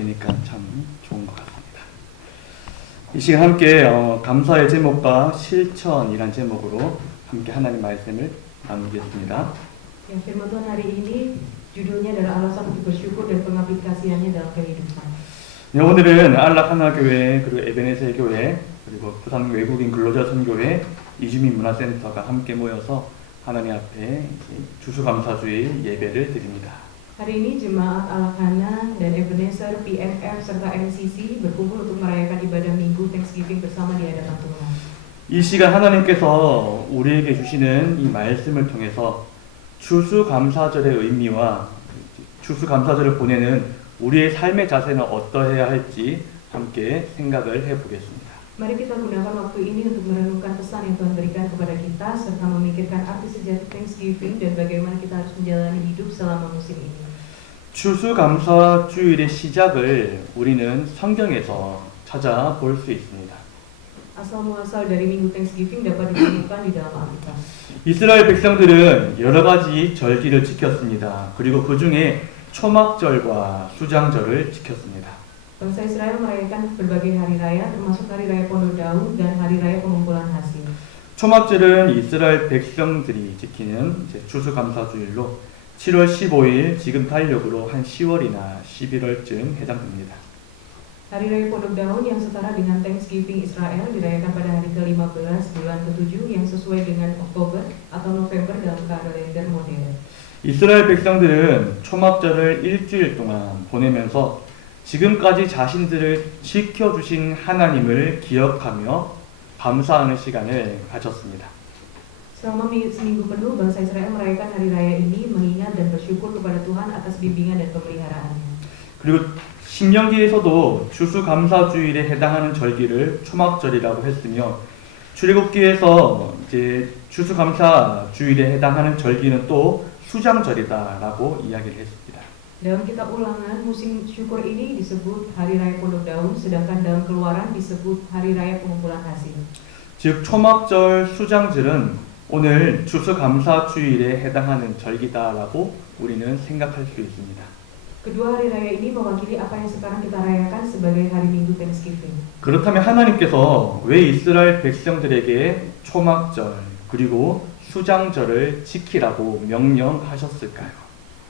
되니까 참 좋은 것 같습니다. 이 시간 함께 감사의 제목과 실천이란 제목으로 함께 하나님 말씀을 나누겠습니다. Yang firman Tuhan hari ini judulnya adalah alasan untuk bersyukur dan pengaplikasiannya dalam kehidupan. 네, 오늘은 안락 하나교회 그리고 에베네셀 교회 그리고 부산 외국인 근로자 선교회 이주민 문화센터가 함께 모여서 하나님 앞에 추수감사주일 예배를 드립니다. Hari ini jemaat Al-Hana dan Ebenezer, PMF serta NCC berkumpul untuk merayakan ibadah Minggu Thanksgiving bersama di hadapan Tuhan. 이 시간 하나님께서 우리에게 주시는 이 말씀을 통해서 추수감사절의 의미와 추수감사절을 보내는 우리의 삶의 자세는 어떠해야 할지 함께 생각을 해보겠습니다. Mari kita gunakan waktu ini untuk merenungkan pesan yang Tuhan berikan kepada kita serta memikirkan arti sejati Thanksgiving dan bagaimana kita harus menjalani hidup selama musim ini. 추수감사주일의 시작을 우리는 성경에서 찾아볼 수 있습니다. Asal muasal dari Minggu Thanksgiving dapat ditemukan di dalam Alkitab. 이스라엘 백성들은 여러 가지 절기를 지켰습니다. 그리고 그 중에 초막절과 수장절을 지켰습니다. Bangsa Israel merayakan berbagai hari raya, termasuk hari raya Pondok Daun dan hari raya pengumpulan hasil. 초막절은 이스라엘 백성들이 지키는 추수감사주일로 7월 15일 지금 달력으로 한 10월이나 11월쯤 해당됩니다. Hari raya Pondok Daun yang setara dengan Thanksgiving Israel dirayakan pada hari ke-15 bulan ke-7 yang sesuai dengan Oktober atau November dalam kalender modern. 이스라엘 백성들은 초막절을 일주일 동안 보내면서 지금까지 자신들을 지켜주신 하나님을 기억하며 감사하는 시간을 가졌습니다. Selama seminggu penuh, bangsa Israel merayakan hari raya ini mengingat dan bersyukur kepada Tuhan atas bimbingan dan pemeliharaannya. 그리고 신명기에서도 추수감사주일에 해당하는 절기를 초막절이라고 했으며 출애굽기에서 이제 추수감사주일에 해당하는 절기는 또 수장절이다라고 이야기를 했습니다. Dalam kitab Ulangan, musim syukur ini disebut hari raya Pondok Daun, sedangkan dalam Keluaran disebut hari raya pengumpulan hasil. 즉 초막절, 수장절은 오늘 추수감사주일에 해당하는 절기다라고 우리는 생각할 수 있습니다. Kedua hari raya ini mewakili apa yang sekarang kita rayakan sebagai hari Minggu Thanksgiving. 그렇다면 하나님께서 왜 이스라엘 백성들에게 초막절 그리고 수장절을 지키라고 명령하셨을까요?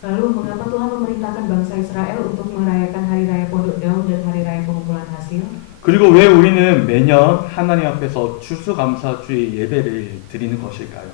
Lalu mengapa Tuhan memerintahkan bangsa Israel untuk merayakan hari raya Pondok Daun dan hari raya pengumpulan hasil? 그리고 왜 우리는 매년 하나님 앞에서 추수감사주의 예배를 드리는 것일까요?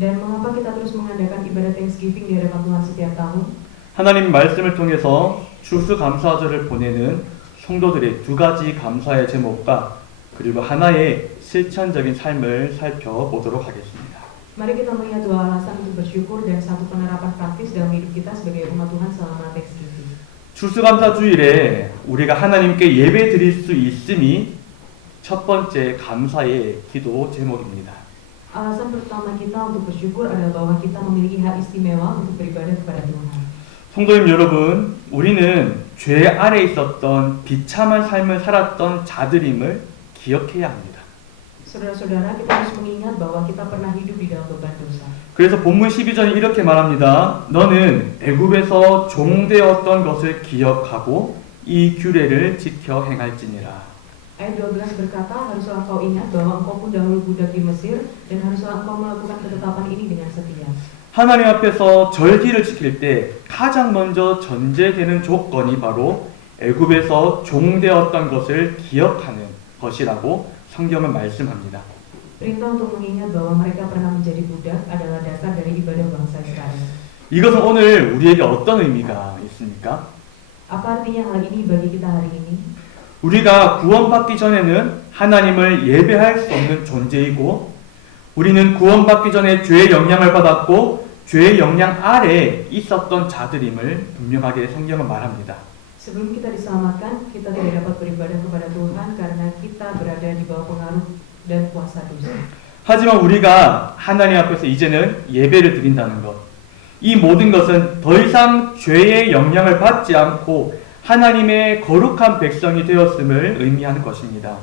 Dan mengapa kita terus mengadakan ibadah Thanksgiving di hadapan Tuhan setiap tahun? 하나님 말씀을 통해서 추수감사절을 보내는 성도들의 두 가지 감사의 제목과 그리고 하나의 실천적인 삶을 살펴보도록 하겠습니다. Mari kita melihat dua alasan untuk bersyukur dan satu penerapan praktis dalam hidup kita sebagai umat Tuhan selama Thanksgiving. 추수감사주일에 우리가 하나님께 예배 드릴 수 있음이 첫 번째 감사의 기도 제목입니다. Alasan pertama kita untuk bersyukur adalah bahwa kita memiliki hak istimewa untuk beribadah kepada Tuhan. 성도님 여러분, 우리는 죄 아래 있었던 비참한 삶을 살았던 자들임을 기억해야 합니다. Saudara-saudara, kita harus mengingat bahwa kita pernah hidup di dalam beban dosa. 그래서 본문 12절이 이렇게 말합니다. 너는 애굽에서 종되었던 것을 기억하고 이 규례를 지켜 행할지니라. Ayat 12 berkata, haruslah engkau ingat bahwa engkau pun dahulu budak di Mesir dan haruslah engkau melakukan ketetapan ini dengan setia. 하나님 앞에서 절기를 지킬 때 가장 먼저 전제되는 조건이 바로 애굽에서 종되었던 것을 기억하는 것이라고 성경은 말씀합니다. Perintah untuk mengingat bahwa mereka pernah menjadi budak adalah dasar dari ibadah bangsa Israel. 이것은 오늘 우리에게 어떤 의미가 있습니까? Apa artinya hal ini bagi kita hari ini? 우리가 구원받기 전에는 하나님을 예배할 수 없는 존재이고 우리는 구원받기 전에 죄의 영향을 받았고 죄의 영향 아래에 있었던 자들임을 분명하게 성경은 말합니다. Sebelum kita diselamatkan, kita tidak dapat beribadah kepada Tuhan karena kita berada di bawah pengaruh dan kuasa dosa. 하지만 우리가 하나님 앞에서 이제는 예배를 드린다는 것, 이 모든 것은 더 이상 죄의 영향을 받지 않고 하나님의 거룩한 백성이 되었음을 의미하는 것입니다.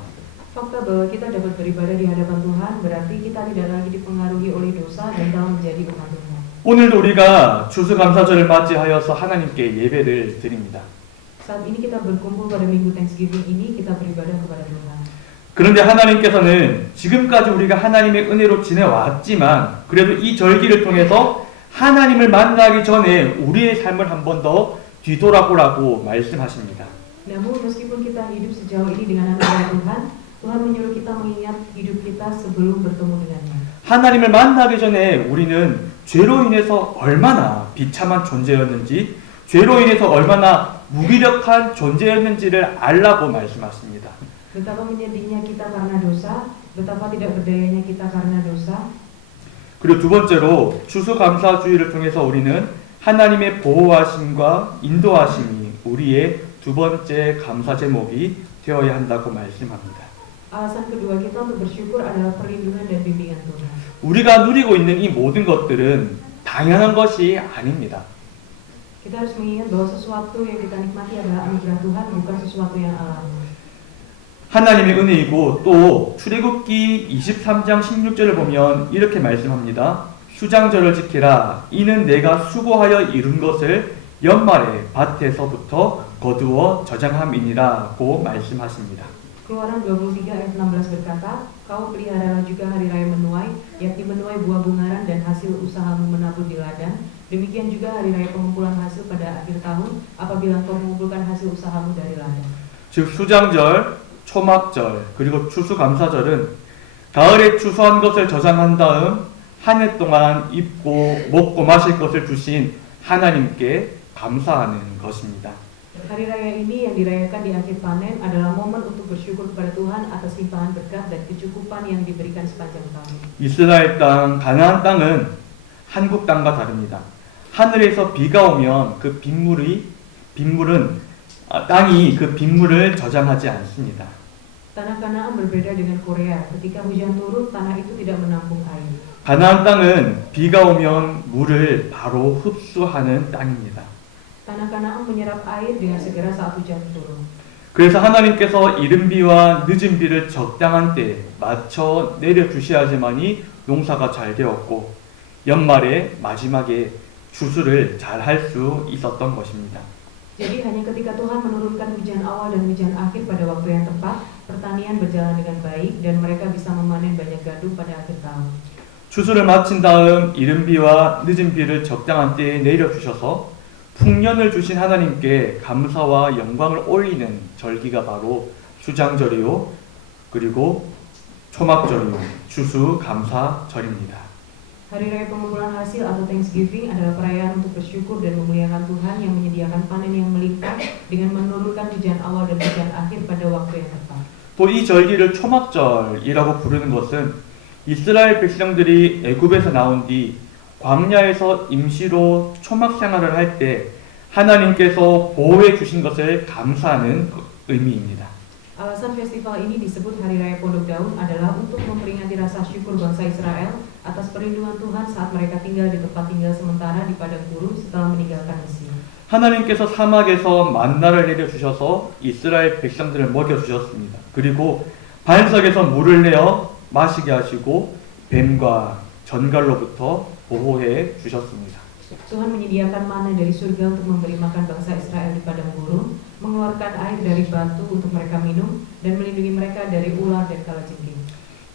Fakta bahwa kita dapat beribadah di hadapan Tuhan berarti kita tidak lagi dipengaruhi oleh dosa dan telah menjadi umat Tuhan. 오늘도 우리가 추수감사절을 맞이하여서 하나님께 예배를 드립니다. Saat ini kita berkumpul pada minggu Thanksgiving ini, kita beribadah kepada Tuhan. 그런데 하나님께서는 지금까지 우리가 하나님의 은혜로 지내왔지만 그래도 이 절기를 통해서 하나님을 만나기 전에 우리의 삶을 한 번 더 뒤돌아보라고 말씀하십니다. Namun meskipun kita hidup sejauh ini dengan anugerah Tuhan, Tuhan menyuruh kita mengingat hidup kita sebelum bertemu dengannya. 하나님을 만나기 전에 우리는 죄로 인해서 얼마나 비참한 존재였는지, 죄로 인해서 얼마나 무기력한 존재였는지를 알라고 말씀하십니다. Betapa menyedihnya kita karena dosa, betapa tidak berdayanya kita karena dosa. 그리고 두 번째로 추수감사주의를 통해서 우리는 하나님의 보호하심과 인도하심이 우리의 두 번째 감사 제목이 되어야 한다고 말씀합니다. Alasan kedua kita untuk bersyukur adalah perlindungan dan bimbingan Tuhan. 우리가 누리고 있는 이 모든 것들은 당연한 것이 아닙니다. Kita harus mengingat bahwa sesuatu yang kita nikmati adalah anugerah Tuhan, bukan sesuatu yang alami. 하나님의 은혜이고 또 출애굽기 23장 16절을 보면 이렇게 말씀합니다. 수장절을 지키라. 이는 내가 수고하여 이룬 것을 연말에 밭에서부터 거두어 저장함이니라고 말씀하십니다. Keluaran 23 ayat 16 berkata, kau peliharalah juga hari raya menuai, yakni menuai buah bungaran dan hasil usahamu menabur di ladang. Demikian juga hari raya pengumpulan hasil pada akhir tahun, apabila kau mengumpulkan hasil usahamu dari ladang. 즉 수장절, 초막절, 그리고 추수감사절은 가을에 추수한 것을 저장한 다음 한 해 동안 입고 먹고 마실 것을 주신 하나님께 감사하는 것입니다. Hari raya ini yang dirayakan di akhir panen adalah momen untuk bersyukur kepada Tuhan atas limpahan berkat dan kecukupan yang diberikan sepanjang tahun. 이스라엘 땅, 가나안 땅은 한국 땅과 다릅니다. 하늘에서 비가 오면 그 빗물은 땅이 그 빗물을 저장하지 않습니다. Tanah Kanaan berbeda dengan Korea. Ketika hujan turun, tanah itu tidak menampung air. 가나안 땅은 비가 오면 물을 바로 흡수하는 땅입니다. Tanah Kanaan menyerap air dengan segera saat hujan turun. 그래서 하나님께서 이른 비와 늦은 비를 적당한 때에 맞춰 내려주셔야지만이 농사가 잘 되었고 연말에 마지막에 추수를 잘 할 수 있었던 것입니다. Jadi hanya ketika Tuhan menurunkan hujan awal dan hujan akhir pada waktu yang tepat, pertanian berjalan dengan baik dan mereka bisa memanen banyak gandum pada akhir tahun. 추수를 마친 다음 이른 비와 늦은 비를 적당한 때에 내려주셔서 풍년을 주신 하나님께 감사와 영광을 올리는 절기가 바로 수장절이요 그리고 초막절이요 추수감사절입니다. Hari Raya Pengumpulan Hasil atau Thanksgiving adalah perayaan untuk bersyukur dan memuliakan Tuhan yang menyediakan panen yang melimpah dengan menurunkan hujan awal dan hujan akhir pada waktu yang tepat. 또 이 절기를 초막절이라고 부르는 것은 이스라엘 백성들이 애굽에서 나온 뒤 광야에서 임시로 초막 생활을 할 때 하나님께서 보호해 주신 것을 감사하는 의미입니다. Alasan festival ini disebut Hari Raya Pondok Daun adalah untuk memperingati rasa syukur bangsa Israel atas perlindungan Tuhan saat mereka tinggal di tempat tinggal sementara di padang gurun setelah meninggalkan Mesir. 하나님께서 사막에서 만나를 내려주셔서 이스라엘 백성들을 먹여주셨습니다. 그리고 반석에서 물을 내어 마시게 하시고 뱀과 전갈로부터 보호해 주셨습니다. Tuhan menyediakan mana dari surga untuk memberi makan bangsa Israel di padang gurun, mengeluarkan air dari batu untuk mereka minum, dan melindungi mereka dari ular dan kalajengking.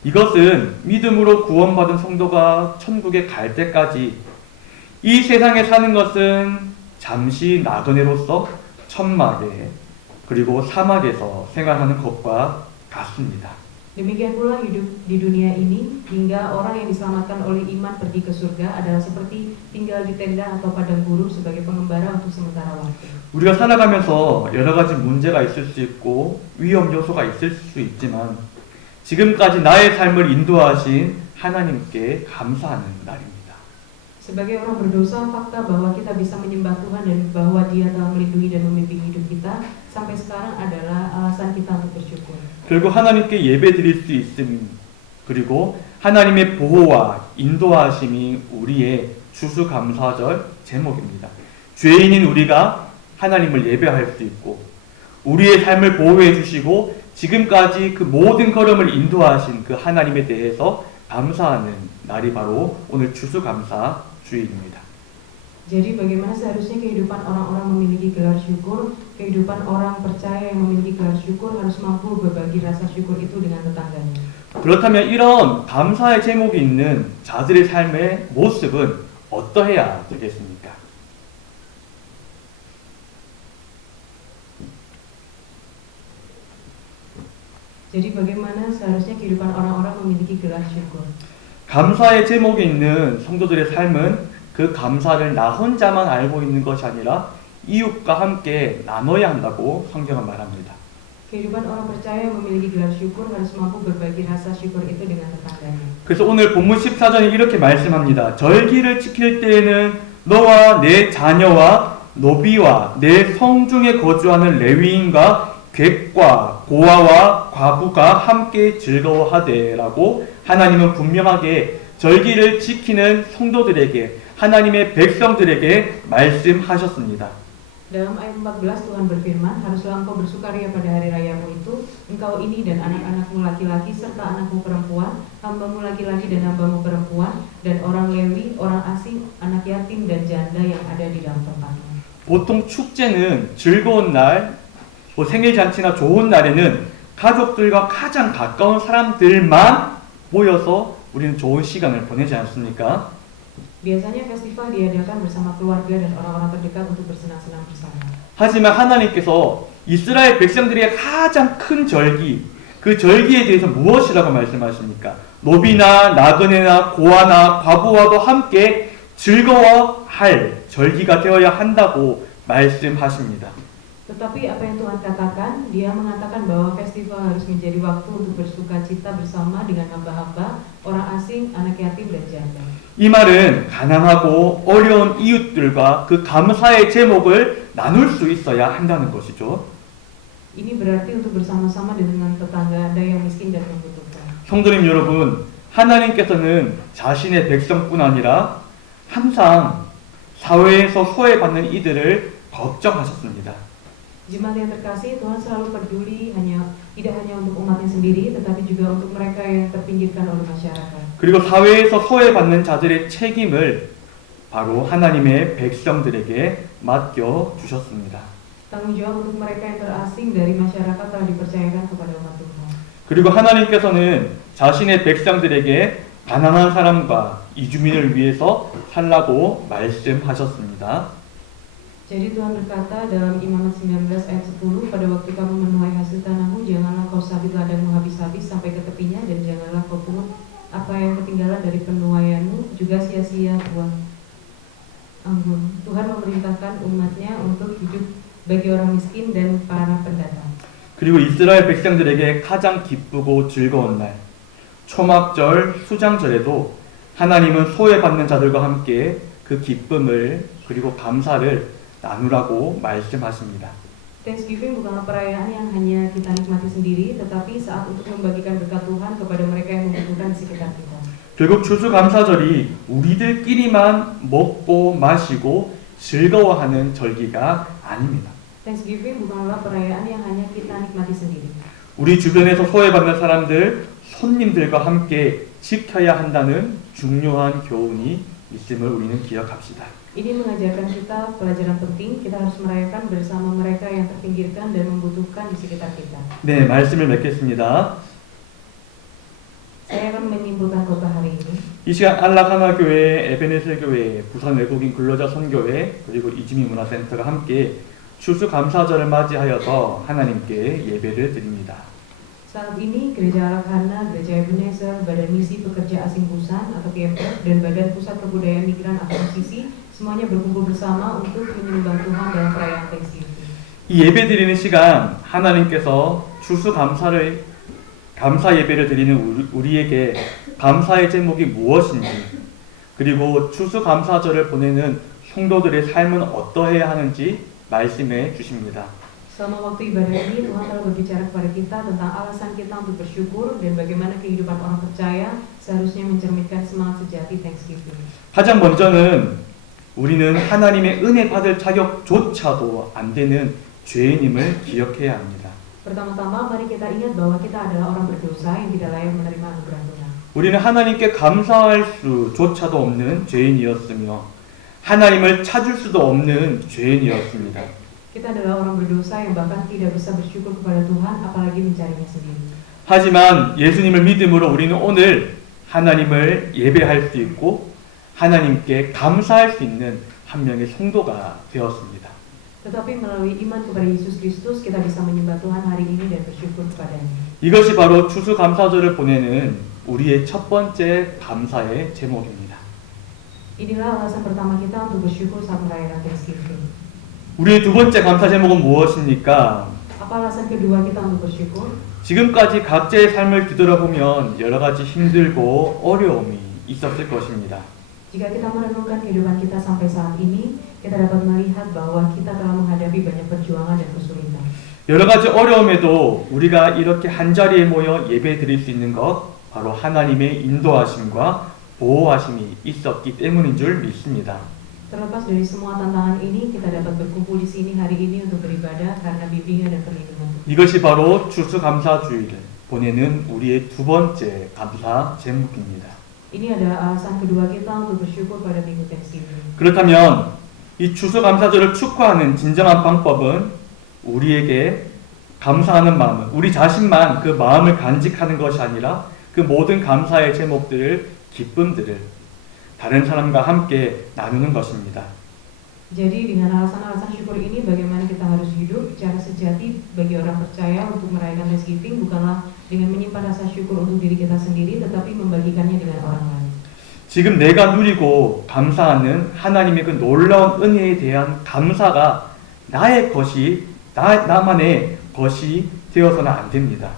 이것은 믿음으로 구원받은 성도가 천국에 갈 때까지 이 세상에 사는 것은 잠시 나그네로서 천막에 그리고 사막에서 생활하는 것과 같습니다. Demikian pula hidup di dunia ini, hingga orang yang diselamatkan oleh iman pergi ke surga adalah seperti tinggal di tenda atau padang gurun sebagai pengembara untuk sementara waktu. 우리가 살아가면서 여러 가지 문제가 있을 수 있고 위험 요소가 있을 수 있지만 지금까지 나의 삶을 인도하신 하나님께 감사하는 날입니다. Sebagai orang berdosa, fakta bahwa kita bisa menyembah Tuhan dan bahwa Dia telah melindungi dan membimbing hidup kita sampai sekarang adalah alasan kita untuk bersyukur. 결국 하나님께 예배 드릴 수 있음 그리고 하나님의 보호와 인도하심이 우리의 추수감사절 제목입니다. 죄인인 우리가 하나님을 예배할 수 있고 우리의 삶을 보호해 주시고 지금까지 그 모든 걸음을 인도하신 그 하나님에 대해서 감사하는 날이 바로 오늘 추수감사 주일입니다. Jadi bagaimana seharusnya kehidupan orang-orang memiliki gelar syukur? Kehidupan orang percaya yang memiliki gelar syukur harus mampu berbagi rasa syukur itu dengan tetangganya. 그렇다면 이런 감사의 제목이 있는 자들의 삶의 모습은 어떠해야 되겠습니까? Jadi bagaimana seharusnya kehidupan orang-orang memiliki gelar syukur? 감사의 제목이 있는 성도들의 삶은 그 감사를 나 혼자만 알고 있는 것이 아니라 이웃과 함께 나눠야 한다고 성경은 말합니다. Kehidupan orang percaya yang memiliki gelar syukur harus mampu berbagi rasa syukur itu dengan tetangganya. 그래서 오늘 본문 14절에 이렇게 말씀합니다. 절기를 지킬 때에는 너와 내 자녀와 노비와 내 성중에 거주하는 레위인과 객과 고아와 과부가 함께 즐거워하되라고 하나님은 분명하게 절기를 지키는 성도들에게 하나님의 백성들에게 말씀하셨습니다. Dalam ayat 14 Tuhan berfirman, haruslah engkau bersukaria pada hari rayamu itu, engkau ini dan anak-anakmu laki-laki serta anakmu perempuan, hambamu laki-laki dan hambamu perempuan, dan orang Lewi, orang asing, anak yatim dan janda yang ada di dalam tempatmu. 보통 축제는 즐거운 날, 뭐 생일잔치나 좋은 날에는 가족들과 가장 가까운 사람들만 모여서 우리는 좋은 시간을 보내지 않습니까? Biasanya festival diadakan bersama keluarga dan orang-orang terdekat untuk bersenang-senang bersama. 하지만 하나님께서 이스라엘 백성들의 가장 큰 절기, 그 절기에 대해서 무엇이라고 말씀하십니까? 노비나 나그네나 고아나 과부와도 함께 즐거워할 절기가 되어야 한다고 말씀하십니다. Tetapi apa yang Tuhan katakan, Dia mengatakan bahwa festival harus menjadi waktu untuk bersukacita bersama dengan hamba-hamba, orang asing, anak yatim dan janda. 이 말은 가난하고 어려운 이웃들과 그 감사의 제목을 나눌 수 있어야 한다는 것이죠. Ini berarti untuk bersama-sama dengan tetangga Anda yang miskin dan membutuhkan. 성도님 여러분, 하나님께서는 자신의 백성뿐 아니라 항상 사회에서 소외받는 이들을 걱정하셨습니다. Jemaat yang terkasih, Tuhan selalu peduli tidak hanya untuk umatnya sendiri, tetapi juga untuk mereka yang terpinggirkan oleh masyarakat. 그리고 사회에서 소외받는 자들의 책임을 바로 하나님의 백성들에게 맡겨 주셨습니다. Tanggung jawab untuk mereka yang terasing dari masyarakat telah dipercayakan kepada umat Tuhan. 그리고 하나님께서는 자신의 백성들에게 가난한 사람과 이주민을 위해서 살라고 말씀하셨습니다. Jadi Tuhan berkata dalam Imamat 19 ayat 10, pada waktu kamu menuai hasil tanahmu, janganlah kau sabit ladangmu habis-habis sampai ke tepinya, dan janganlah kau pungut apa yang ketinggalan dari penuaianmu, juga sia-sia buah anggur. Tuhan memerintahkan umatnya untuk hidup bagi orang miskin dan para pendatang. 그리고 이스라엘 백성들에게 가장 기쁘고 즐거운 날, 초막절, 수장절에도 하나님은 소외받는 자들과 함께 그 기쁨을 그리고 감사를 나누라고 말씀하십니다. Thanksgiving bukanlah perayaan yang hanya kita nikmati sendiri, tetapi saat untuk membagikan berkat Tuhan kepada mereka yang membutuhkan di sekitar kita. 결국 추수감사절이 우리들끼리만 먹고 마시고 즐거워하는 절기가 아닙니다. Thanksgiving bukanlah perayaan yang hanya kita nikmati sendiri. 우리 주변에서 소외받는 사람들, 손님들과 함께 지켜야 한다는 중요한 교훈이 있음을 우리는 기억합시다. Ini mengajarkan kita pelajaran penting, kita harus merayakan bersama mereka yang terpinggirkan dan membutuhkan di sekitar kita. 네, 말씀을 맺겠습니다. Saya akan menyimpulkan khotbah hari ini. 이 시간 안락하나 교회, 에베네셀 교회, 부산 외국인 근로자 선교회, 그리고 이주민 문화센터가 함께 추수감사절을 맞이하여서 하나님께 예배를 드립니다. Saat ini Gereja Alakhana, Gereja Ebenezer, Badan Misi Pekerja Asing Busan atau GFF, dan Badan Pusat Kebudayaan Migran atau OCC semuanya berkumpul bersama untuk menyembah Tuhan dalam perayaan Thanksgiving. 이 예배 드리는 시간 하나님께서 감사 예배를 드리는 우리에게 감사의 제목이 무엇인지, 그리고 추수감사절을 보내는 성도들의 삶은 어떠해야 하는지 말씀해 주십니다. Selama waktu ibadah ini, Tuhan telah berbicara kepada kita tentang alasan kita untuk bersyukur dan bagaimana kehidupan orang percaya seharusnya mencerminkan semangat sejati Thanksgiving. 가장 먼저는 우리는 하나님의 은혜 받을 자격조차도 안 되는 죄인임을 기억해야 합니다. Pertama-tama, mari kita ingat bahwa kita adalah orang berdosa yang tidak layak menerima anugerah Tuhan. 우리는 하나님께 감사할 수조차도 없는 죄인이었으며 하나님을 찾을 수도 없는 죄인이었습니다. Kita adalah orang berdosa yang bahkan tidak bisa bersyukur kepada Tuhan, apalagi mencarinya sendiri. 하지만 예수님을 믿음으로 우리는 오늘 하나님을 예배할 수 있고 하나님께 감사할 수 있는 한 명의 성도가 되었습니다. Tetapi melalui iman kepada Yesus Kristus, kita bisa menyembah Tuhan hari ini dan bersyukur kepadanya. 이것이 바로 추수감사절을 보내는 우리의 첫 번째 감사의 제목입니다. Inilah alasan pertama kita untuk bersyukur saat merayakan Thanksgiving. 우리의 두 번째 감사 제목은 무엇입니까? Apa alasan kedua kita untuk bersyukur? 지금까지 각자의 삶을 뒤돌아보면 여러 가지 힘들고 어려움이 있었을 것입니다. Jika kita merenungkan kehidupan kita sampai saat ini, kita dapat melihat bahwa kita telah menghadapi banyak perjuangan dan kesulitan. 여러 가지 어려움에도 우리가 이렇게 한자리에 모여 예배 드릴 수 있는 것 바로 하나님의 인도하심과 보호하심이 있었기 때문인 줄 믿습니다. Terlepas dari semua tantangan ini, kita dapat berkumpul di sini hari ini untuk beribadah karena bimbingan dan perlindungan. 이것이 바로 추수감사주의를 보내는 우리의 두 번째 감사 제목입니다. Ini adalah alasan kedua kita untuk bersyukur pada minggu Thanksgiving. 그렇다면 이 추수감사절을 축하하는 진정한 방법은 우리에게 감사하는 마음을 우리 자신만 그 마음을 간직하는 것이 아니라 그 모든 감사의 제목들을 기쁨들을 다른 사람과 함께 나누는 것입니다. Jadi dengan alasan-alasan syukur ini bagaimana kita harus hidup secara sejati bagi orang percaya untuk merayakan Thanksgiving bukanlah dengan menyimpan rasa syukur untuk diri kita sendiri tetapi membagikannya dengan orang lain. 지금 내가 누리고 감사하는 하나님의 그 놀라운 은혜에 대한 감사가 나의 것이 나만의 것이 되어서는 안 됩니다.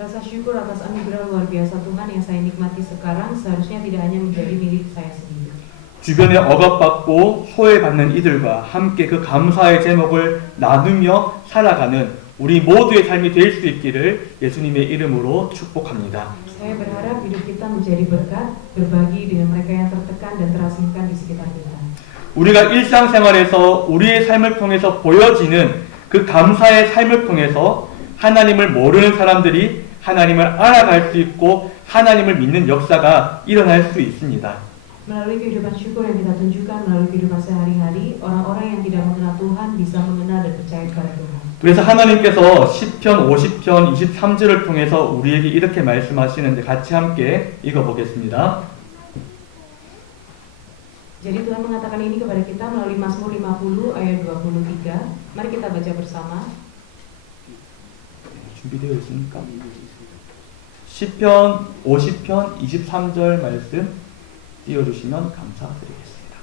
Rasa syukur atas anugerah luar biasa Tuhan yang saya nikmati sekarang seharusnya tidak hanya menjadi milik saya sendiri. 주변에 억압받고 소외받는 이들과 함께 그 감사의 제목을 나누며 살아가는 우리 모두의 삶이 될 수 있기를 예수님의 이름으로 축복합니다. Saya berharap hidup kita menjadi berkat, berbagi dengan mereka yang tertekan dan terasingkan di sekitar kita. 우리가 일상생활에서 우리의 삶을 통해서 보여지는 그 감사의 삶을 통해서 하나님을 모르는 사람들이 하나님을 알아갈 수 있고 하나님을 믿는 역사가 일어날 수 있습니다. Melalui kehidupan syukur yang kita tunjukkan melalui kehidupan sehari-hari, orang-orang yang tidak mengenal Tuhan bisa mengenal dan percaya kepada Tuhan. 그래서 하나님께서 시편 50편 23절을 통해서 우리에게 이렇게 말씀하시는데 같이 함께 읽어보겠습니다. Jadi Tuhan mengatakan ini kepada kita melalui Mazmur 50 ayat 23. Mari kita baca bersama. 준비되어 있습니까? 시편 50편 23절 말씀 띄워주시면 감사드리겠습니다.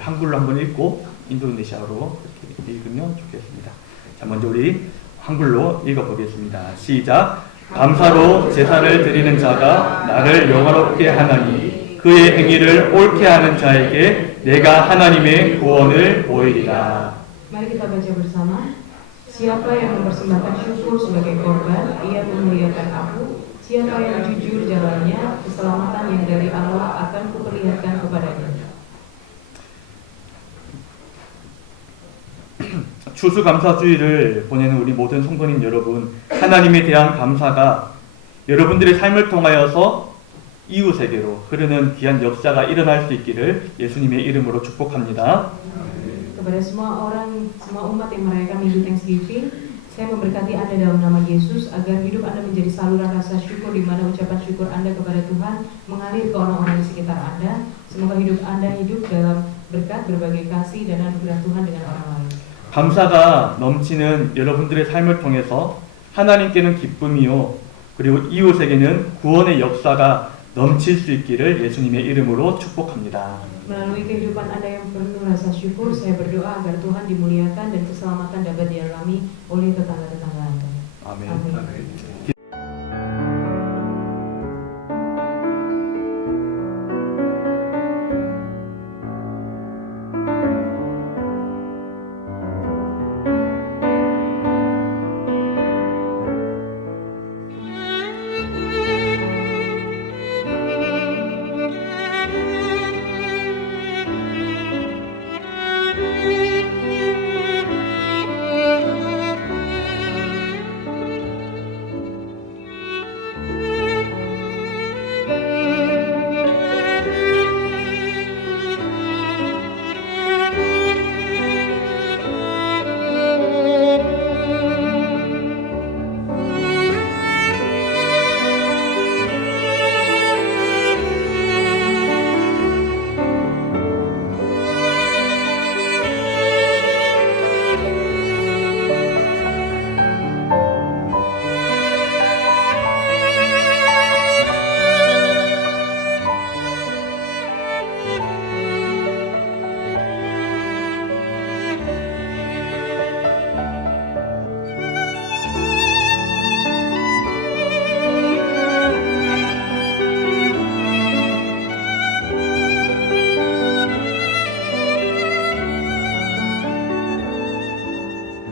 한글로 한번 읽고 인도네시아로 이렇게 읽으면 좋겠습니다. 자, 먼저 우리 한글로 읽어보겠습니다. 시작. 감사로 제사를 드리는 자가 나를 영화롭게 하나니 그의 행위를 옳게 하는 자에게 내가 하나님의 구원을 보이리라. Mari kita baca bersama. Siapa yang mempersembahkan syukur sebagai korban, ia memuliakan aku. Siapa yang jujur jalannya, keselamatan yang dari Allah akan kuperlihatkan kepadanya. 추수감사주의를 보내는 우리 모든 성도님 여러분, 하나님에 대한 감사가 여러분들의 삶을 통하여서 이웃에게로 흐르는 귀한 역사가 일어날 수 있기를 예수님의 이름으로 축복합니다. Kepada semua orang, semua umat yang merayakan Minggu Thanksgiving, saya memberkati Anda dalam nama Yesus agar hidup Anda menjadi saluran rasa syukur di mana ucapan syukur Anda kepada Tuhan mengalir ke orang-orang di sekitar Anda. Semoga hidup Anda hidup dalam berkat, berbagai kasih dan anugerah Tuhan dengan orang lain. 감사가 넘치는 여러분들의 삶을 통해서 하나님께는 기쁨이요 그리고 이웃에게는 구원의 역사가 넘칠 수 있기를 예수님의 이름으로 축복합니다. Melalui kehidupan Anda yang penuh rasa syukur, saya berdoa agar Tuhan dimuliakan dan keselamatan dapat dialami oleh tetangga-tetangga Anda. 아멘. Amin.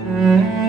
Tuhan.